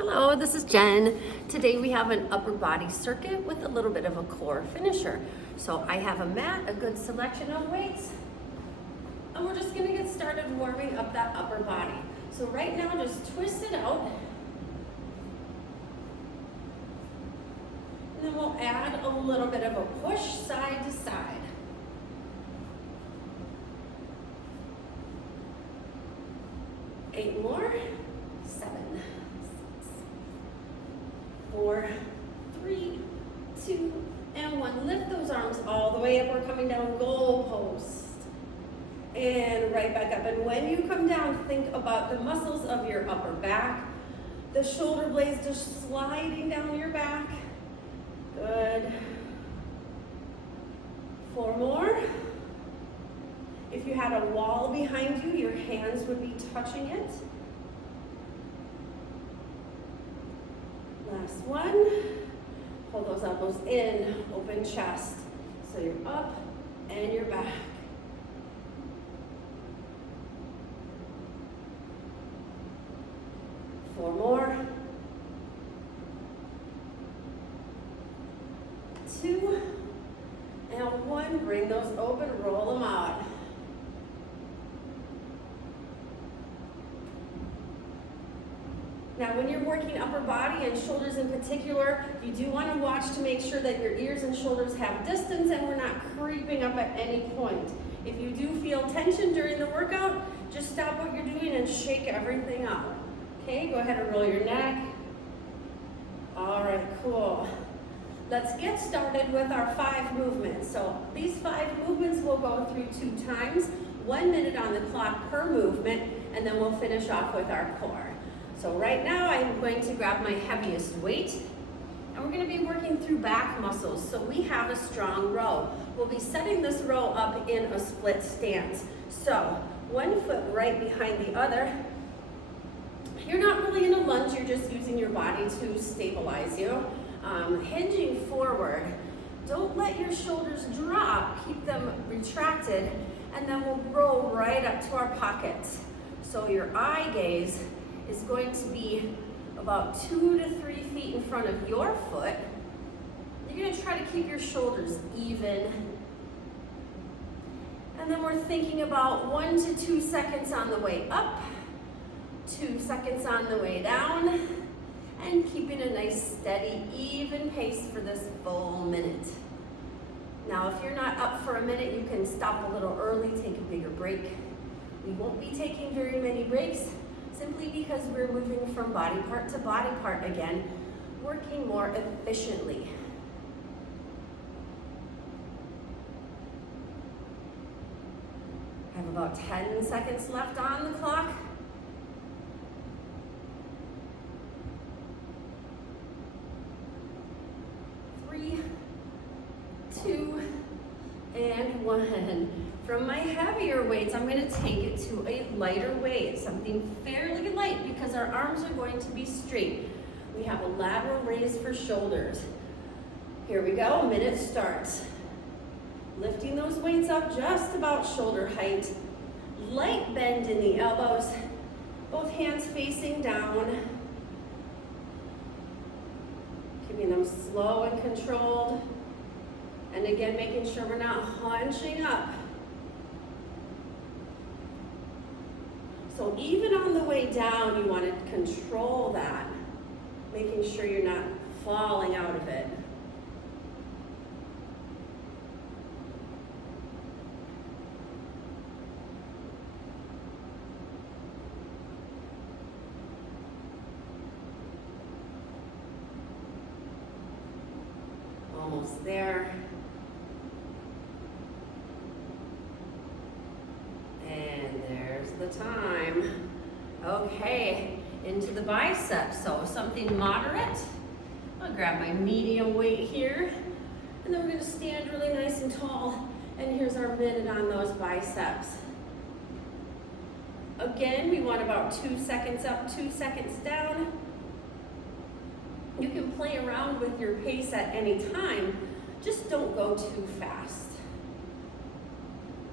Hello, this is Jen. Today we have an upper body circuit with a little bit of a core finisher. So I have a mat, a good selection of weights, and we're just gonna get started warming up that upper body. So right now, just twist it out. And then we'll add a little bit of a push side to side. Eight more, 7, 6, 4, 3, 2, and 1. Lift those arms all the way up. We're coming down goal post. And right back up. And when you come down, think about the muscles of your upper back. The shoulder blades just sliding down your back. Good. 4 more. If you had a wall behind you, your hands would be touching it. Last one. Pull those elbows in, open chest. So you're up and you're back. Four more. 2 and 1. Bring those open, roll them out. Now, when you're working upper body and shoulders in particular, you do want to watch to make sure that your ears and shoulders have distance and we're not creeping up at any point. If you do feel tension during the workout, just stop what you're doing and shake everything out. Okay, go ahead and roll your neck. All right, cool. Let's get started with our 5 movements. So these 5 movements we'll go through 2 times, 1 minute on the clock per movement, and then we'll finish off with our core. So right now I'm going to grab my heaviest weight, and we're going to be working through back muscles. So we have a strong row. We'll be setting this row up in a split stance. So 1 foot right behind the other. You're not really in a lunge, you're just using your body to stabilize you. Hinging forward. Don't let your shoulders drop, keep them retracted, and then we'll roll right up to our pockets. So your eye gaze is going to be about 2 to 3 feet in front of your foot. You're going to try to keep your shoulders even. And then we're thinking about 1 to 2 seconds on the way up, 2 seconds on the way down, and keeping a nice, steady, even pace for this full minute. Now, if you're not up for a minute, you can stop a little early, take a bigger break. We won't be taking very many breaks, simply because we're moving from body part to body part again, working more efficiently. I have about 10 seconds left on the clock. 3, 2, and 1. From my heavier weights, I'm going to take it to a lighter weight, something fairly light because our arms are going to be straight. We have a lateral raise for shoulders. Here we go, minute starts. Lifting those weights up just about shoulder height. Light bend in the elbows, both hands facing down. Keeping them slow and controlled. And again, making sure we're not hunching up. So even on the way down, you want to control that, making sure you're not falling out of it. Almost there. And there's the time. Okay, into the biceps. So something moderate. I'll grab my medium weight here. And then we're going to stand really nice and tall. And here's our minute on those biceps. Again, we want about 2 seconds up, 2 seconds down. You can play around with your pace at any time. Just don't go too fast.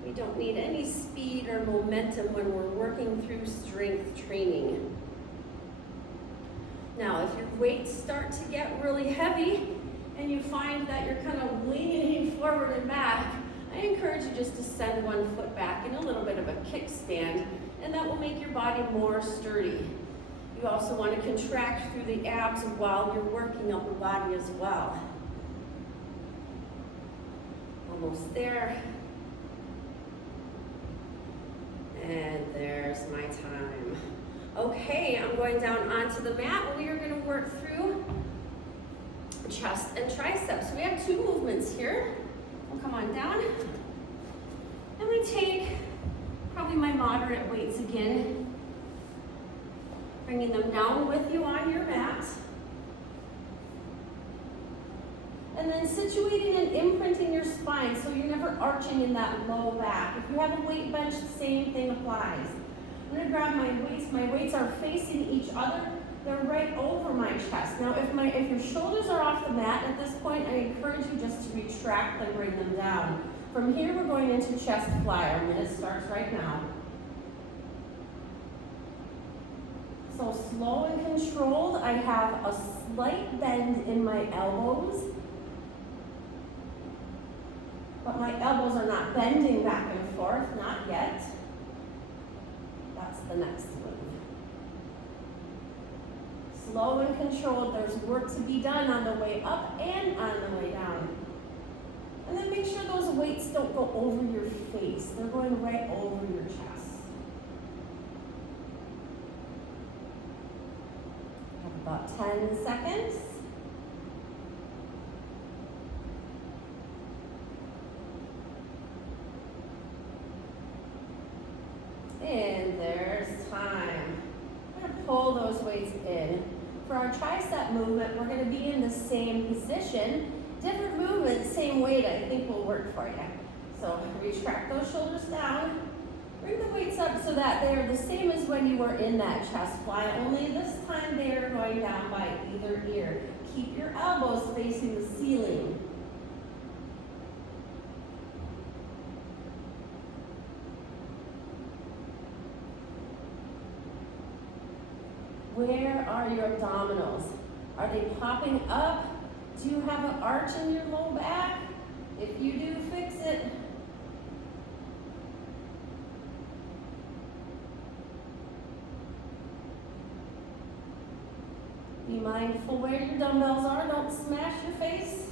We don't need any speed or momentum when we're working through strength training. Now, start to get really heavy and you find that you're kind of leaning forward and back, I encourage you just to send one foot back in a little bit of a kickstand, and that will make your body more sturdy. You also want to contract through the abs while you're working upper body as well. Almost there. And there's my time. Okay, I'm going down onto the mat. We are going to work through chest and triceps. We have two movements here. We'll come on down. And we take probably my moderate weights again, bringing them down with you on your mat. And then situating and imprinting your spine so you're never arching in that low back. If you have a weight bench, the same thing applies. I'm going to grab my weights. My weights are facing each other. They're right over my chest. Now, if your shoulders are off the mat at this point, I encourage you just to retract and bring them down. From here, we're going into chest fly. Our minute starts right now. So slow and controlled. I have a slight bend in my elbows, but my elbows are not bending back and forth, not yet. That's the next move. Slow and controlled. There's work to be done on the way up and on the way down. And then make sure those weights don't go over your face. They're going right over your chest. About 10 seconds. And there's time. I'm going to pull those weights in. For our tricep movement, we're going to be in the same position. Different movement, same weight, I think will work for you. So retract those shoulders down. Bring the weights up so that they are the same as when you were in that chest fly, only this time they are going down by either ear. Keep your elbows facing the ceiling. Where are your abdominals? Are they popping up? Do you have an arch in your low back? If you do, fix it. Be mindful where your dumbbells are. Don't smash your face.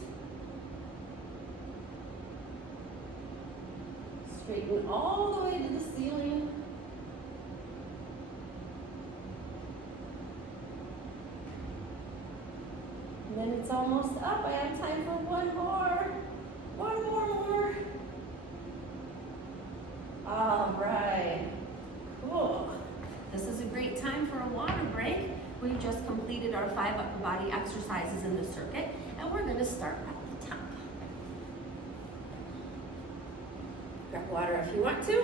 Straighten all the way to the ceiling. And then it's almost up. I have time for one more. One more. All right. Cool. This is a great time for a water break. We just completed our 5 upper body exercises in the circuit, and we're going to start at the top. Grab water if you want to.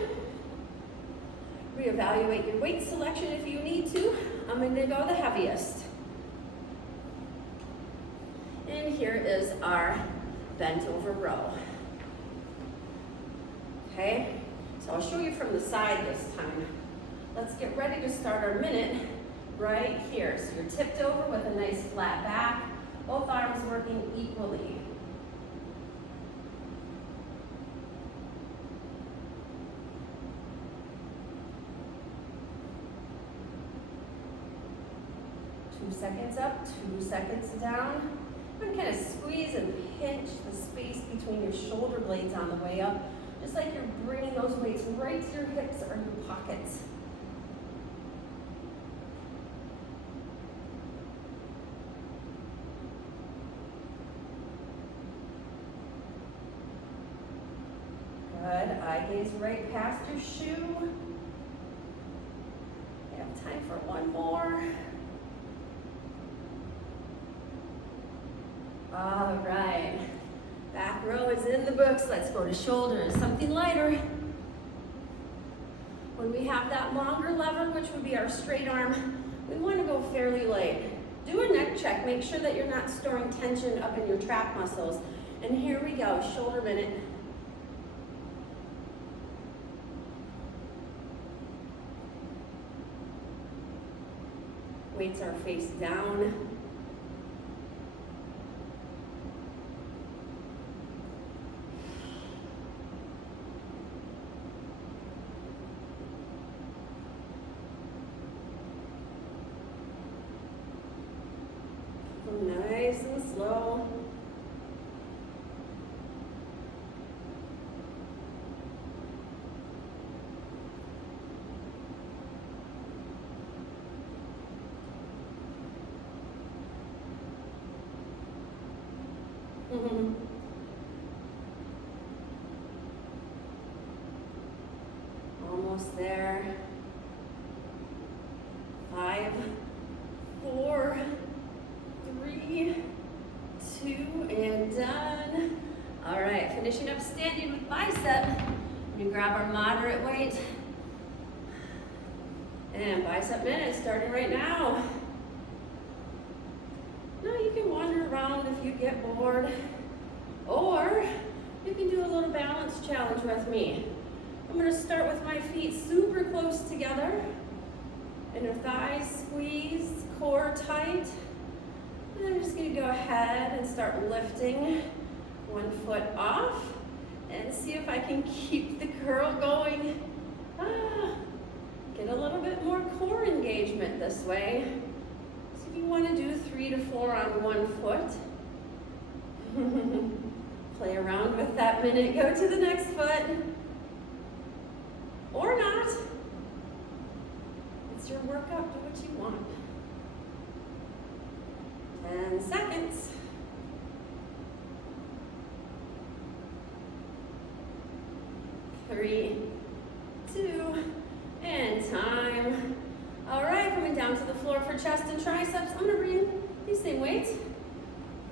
Reevaluate your weight selection if you need to. I'm going to go the heaviest. And here is our bent over row. Okay, so I'll show you from the side this time. Let's get ready to start our minute right here. So you're tipped over with a nice flat back, both arms working equally. Two seconds up, 2 seconds down. And kind of squeeze and pinch the space between your shoulder blades on the way up, just like you're bringing those weights right to your hips or your pockets. Good. Eye gaze right past your shoe. You have time for one more. All right, back row is in the books. Let's go to shoulders, something lighter. When we have that longer lever, which would be our straight arm, we want to go fairly light. Do a neck check, make sure that you're not storing tension up in your trap muscles. And here we go, shoulder minute. Weights are face down. Nice and slow. Almost there. 5, 4, 3, 2, and done. All right, finishing up standing with bicep. We grab our moderate weight. And bicep minute starting right now. Now you can wander around if you get bored. Or you can do a little balance challenge with me. I'm gonna start with my feet super close together. Inner thighs squeezed, core tight. And I'm just gonna go ahead and start lifting one foot off and see if I can keep the curl going. Get a little bit more core engagement this way. So if you wanna do 3 to 4 on one foot, play around with that minute, go to the next foot. Or not. It's your workout, do what you want. 10 seconds. 3, 2, and time. All right, coming down to the floor for chest and triceps. I'm gonna bring these same weights.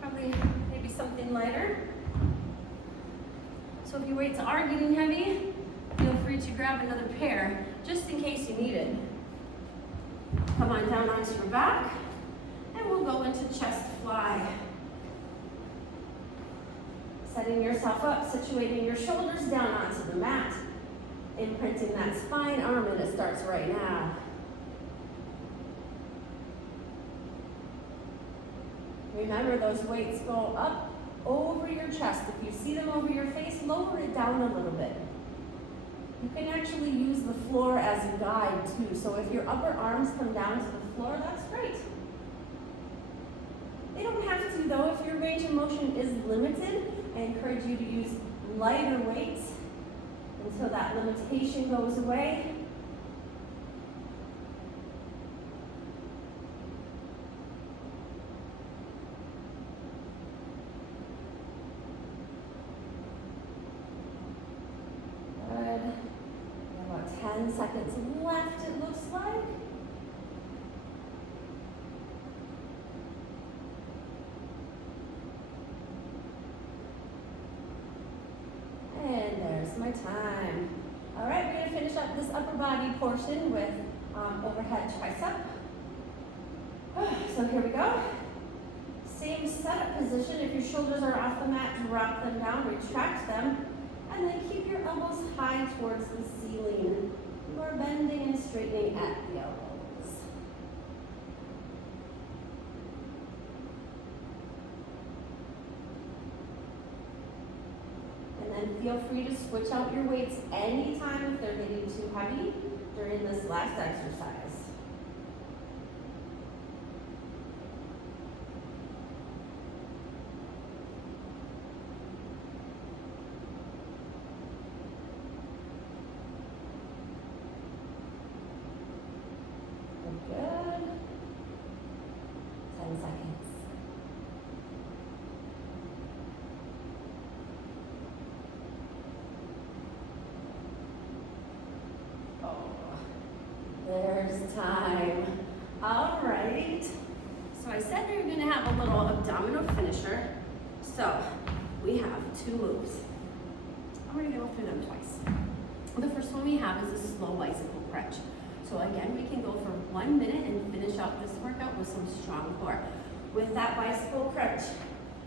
Probably maybe something lighter. So if your weights are getting heavy, feel free to grab another pair, just in case you need it. Come on down onto your back, and we'll go into chest fly. Setting yourself up, situating your shoulders down onto the mat, imprinting that spine. Arm minute starts right now. Remember, those weights go up over your chest. If you see them over your face, lower it down a little bit. You can actually use the floor as a guide too. So if your upper arms come down to the floor, that's great. They don't have to though. If your range of motion is limited, I encourage you to use lighter weights until that limitation goes away. Good. 10 seconds left, it looks like. And there's my time. All right, we're gonna finish up this upper body portion with overhead tricep. So here we go. Same setup position. If your shoulders are off the mat, drop them down, retract them. And then keep your elbows high towards the ceiling. You are bending and straightening at the elbows. And then feel free to switch out your weights anytime if they're getting too heavy during this last exercise. Good. 10 seconds. Oh, there's time. All right. So I said we were going to have a little abdominal finisher. So we have 2 moves. I'm going to go through them twice. The first one we have is a slow bicycle crunch. So again, we can go for 1 minute and finish out this workout with some strong core. With that bicycle crunch,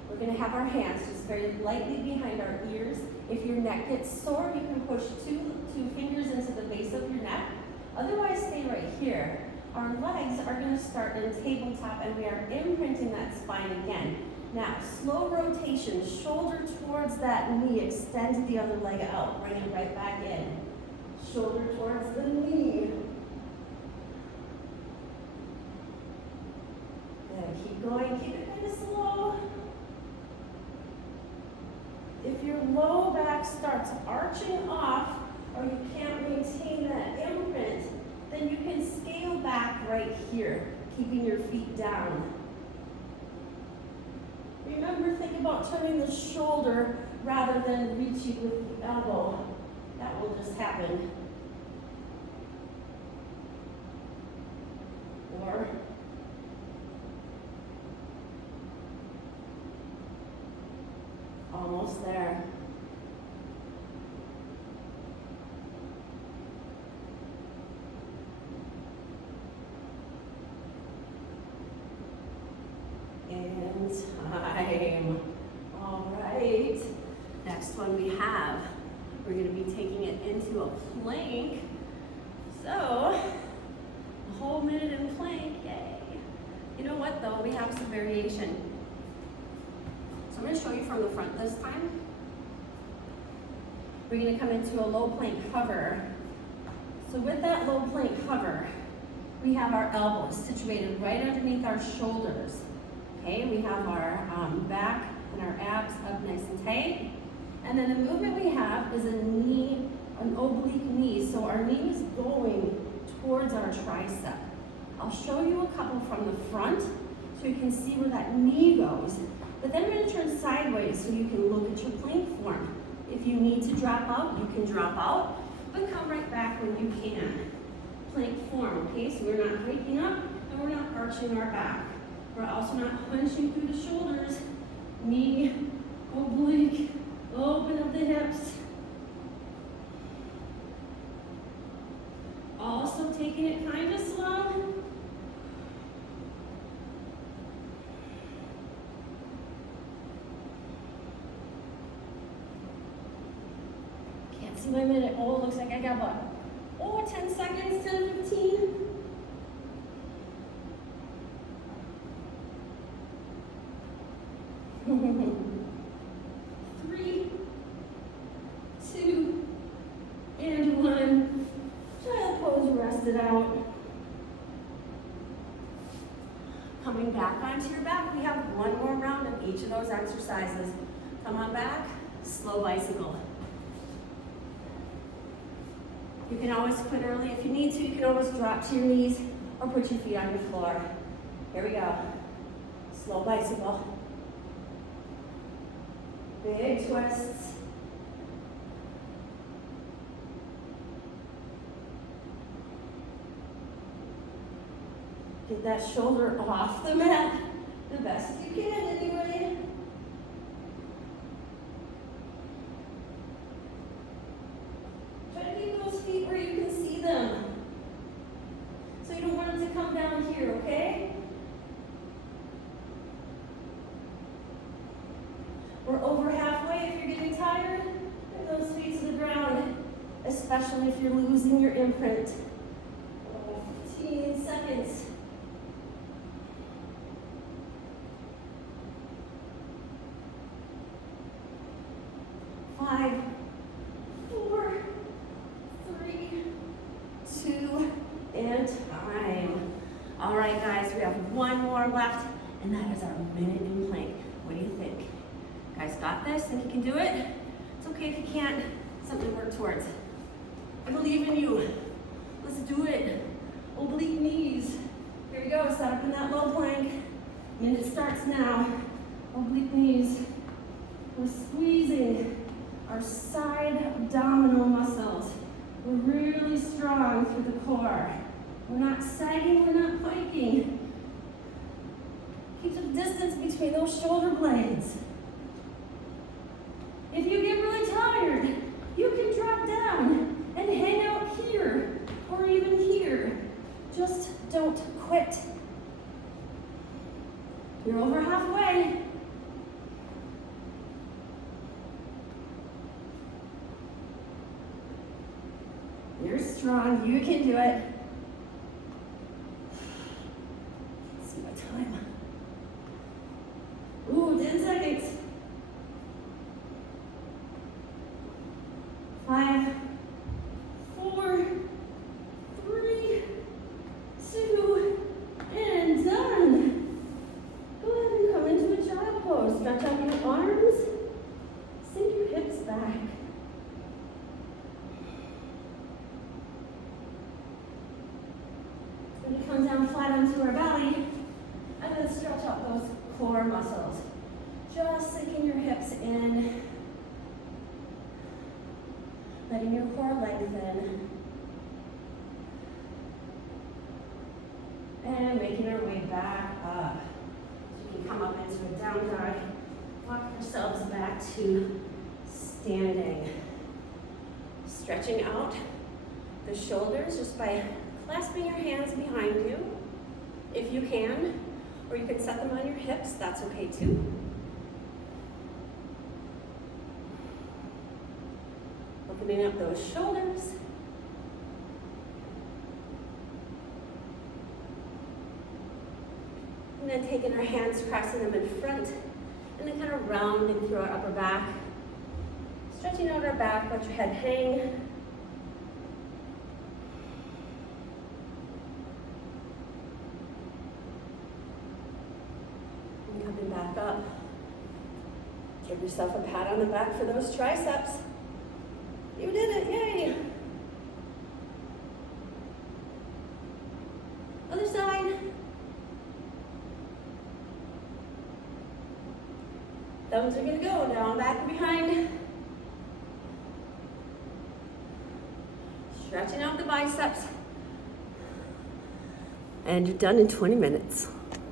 we're gonna have our hands just very lightly behind our ears. If your neck gets sore, you can push two fingers into the base of your neck. Otherwise, stay right here. Our legs are gonna start in tabletop and we are imprinting that spine again. Now, slow rotation, shoulder towards that knee, extend the other leg out, bring it right back in. Shoulder towards the knee. Good. keep going, keep it kind of slow. If your low back starts arching off or you can't maintain that imprint, then you can scale back right here, keeping your feet down. Remember, think about turning the shoulder rather than reaching with the elbow. That will just happen. Or almost there. And time. All right. Next one we have, we're going to be taking it into a plank. So, a whole minute in plank, yay. You know what though, we have some variation. So I'm going to show you from the front this time. We're going to come into a low plank hover. So with that low plank hover, we have our elbows situated right underneath our shoulders. Okay, we have our back and our abs up nice and tight. And then the movement we have is a knee, an oblique knee. So our knee is going towards our tricep. I'll show you a couple from the front so you can see where that knee goes. But then we're going to turn sideways so you can look at your plank form. If you need to drop out, you can drop out, but come right back when you can. Plank form, okay? So we're not hiking up and we're not arching our back. We're also not hunching through the shoulders. Knee, oblique, open up the hips. Also taking it kind of slow. Can't see my minute. Oh, it looks like I got about, 10 seconds, 10, 15. Three, two, and one. Child pose, rest it out. Coming back onto your back, we have one more round of each of those exercises. Come on back, slow bicycle. You can always quit early if you need to. You can always drop to your knees or put your feet on your floor. Here we go. Slow bicycle. Big twists. Get that shoulder off the mat the best you can anyway. Try to keep those feet where you can see them. So you don't want them to come down here, okay? We're over halfway. If you're getting tired, bring those feet to the ground, especially if you're losing your imprint. 15 seconds. 5, 4, 3, 2, and time. All right, guys, we have one more left, and that is our minute in plank. What do you think? Guys, got this? Think you can do it? It's okay if you can't. Something to work towards. I believe in you. Let's do it. Oblique knees. Here we go. Set up in that low plank. Minute starts now. Oblique knees. We're squeezing our side abdominal muscles. We're really strong through the core. We're not sagging, we're not piking. Keep the distance between those shoulder blades. If you get really tired, you can drop down and hang out here or even here. Just don't quit. You're over halfway. You're strong, you can do it. Let's see my time. Ooh, 10 seconds. 5, 4, 3, 2, and done. muscles. Just sinking your hips in, letting your core lengthen, and making our way back up. So you can come up into a down dog, walk yourselves back to standing. Stretching out the shoulders just by clasping your hands behind you, if you can, or you can set them on your hips, that's okay too. Opening up those shoulders. And then taking our hands, crossing them in front, and then kind of rounding through our upper back. Stretching out our back, let your head hang. And coming back up. Give yourself a pat on the back for those triceps. You did it, yay! Other side. Thumbs are gonna go down, back and behind. Stretching out the biceps. And you're done in 20 minutes.